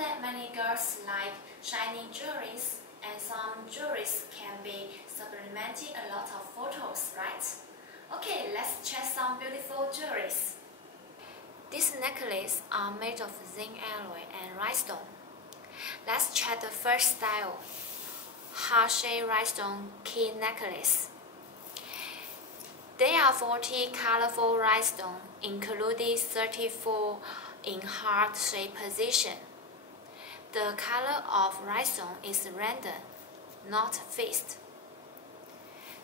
that many girls like shiny jewelries, and some jewelries can be supplementing a lot of photos, right? Okay, let's check some beautiful jewelries. These necklaces are made of zinc alloy and rhinestone. Let's check the first style, heart-shaped rhinestone key necklace. There are 40 colorful rhinestones, including 34 in heart-shaped position. The color of rhinestone is random, not fixed.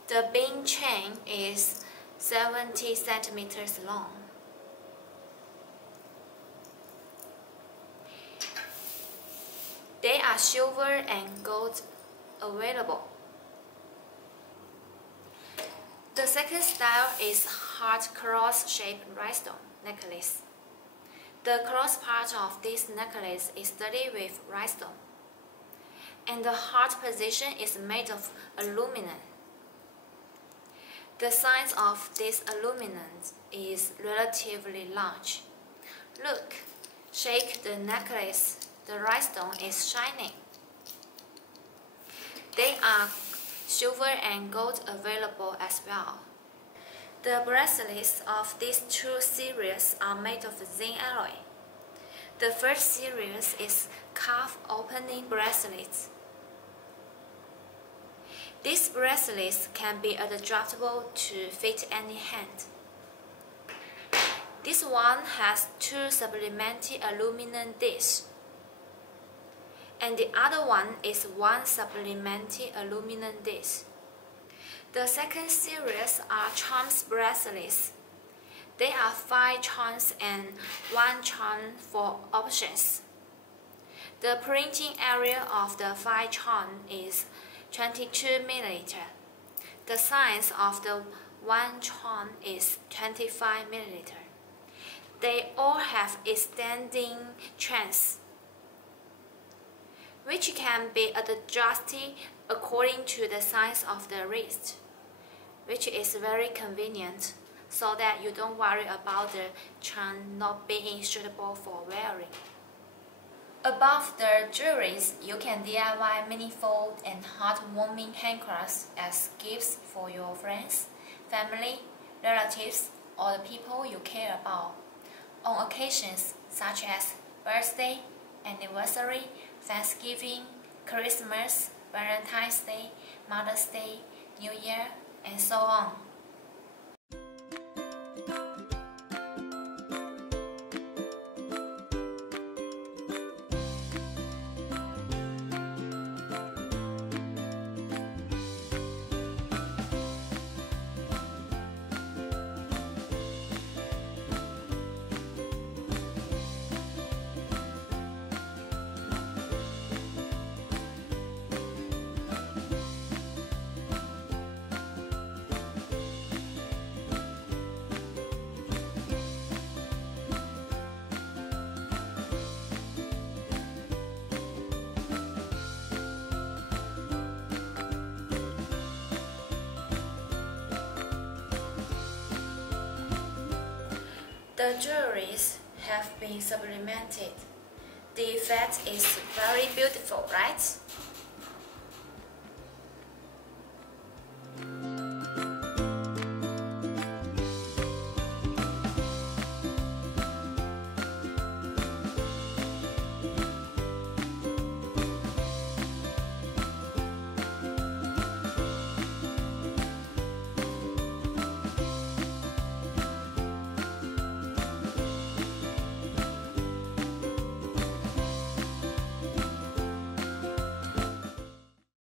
The bean chain is 70 centimeters long. There are silver and gold available. The second style is heart cross-shaped rhinestone necklace. The cross part of this necklace is studded with rhinestone, and the heart position is made of aluminum. The size of this aluminum is relatively large. Look, shake the necklace, the rhinestone is shining. There are silver and gold available as well. The bracelets of these two series are made of zinc alloy. The first series is cuff opening bracelets. These bracelets can be adjustable to fit any hand. This one has two supplementary aluminum discs, and the other one is one supplementary aluminum disc. The second series are charms bracelets. There are 5 charms and 1 charm for options. The printing area of the 5 charm is 22 mm. The size of the 1 charm is 25 mm. They all have extending chains, which can be adjusted according to the size of the wrist, which is very convenient, so that you don't worry about the charm not being suitable for wearing. Above the jewelries, you can DIY meaningful and heartwarming handcrafts as gifts for your friends, family, relatives, or the people you care about, on occasions such as birthday, anniversary, Thanksgiving, Christmas, Valentine's Day, Mother's Day, New Year, and so on. The jewelries have been supplemented. The effect is very beautiful, right?